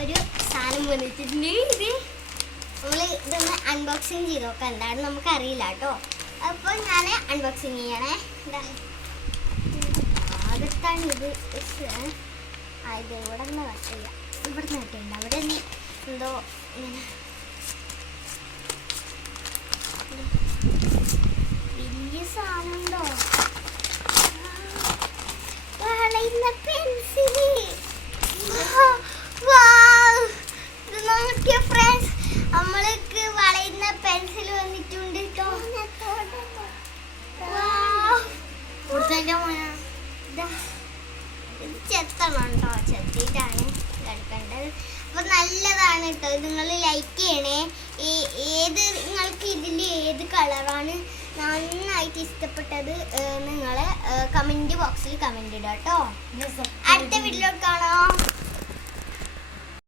ഒരു സാധനം വന്നിട്ടുണ്ട്. ഇത് നമ്മൾ ഇതൊന്ന് അൺബോക്സിങ് ചെയ്ത് നോക്കാം, എന്താണെന്ന് നമുക്കറിയില്ല കേട്ടോ. അപ്പോൾ ഞാൻ അൺബോക്സിങ് ചെയ്യണേ. എന്താ അകത്താണ് ഇത്. ഇത് ഇവിടെ നിന്ന് കട്ടില്ല, ഇവിടെ നിന്ന് കട്ടില്ല, അവിടെ നീ എന്തോ ഇങ്ങനെ വലിയ സാധനം ഉണ്ടോ? വളയുന്ന പെൻസില്. ഇത് നോക്കിയ ഫ്രണ്ട്സ്, നമ്മൾക്ക് വളയുന്ന പെൻസിൽ വന്നിട്ടുണ്ട് കേട്ടോ. ഇത് ചെത്തണം കേട്ടോ, ചെത്തിയിട്ടാണ് എടുക്കേണ്ടത്. അപ്പോൾ നല്ലതാണ് കേട്ടോ. നിങ്ങൾ ലൈക്ക് ചെയ്യണേ. ഏത് നിങ്ങൾക്ക് ഇതിൽ ഏത് കളറാണ് നന്നായിട്ട് ഇഷ്ടപ്പെട്ടത് നിങ്ങൾ കമൻറ്റ് ബോക്സിൽ കമൻറ്റ് ഇടുക കേട്ടോ. അടുത്ത വീഡിയോയിൽ കാണാം.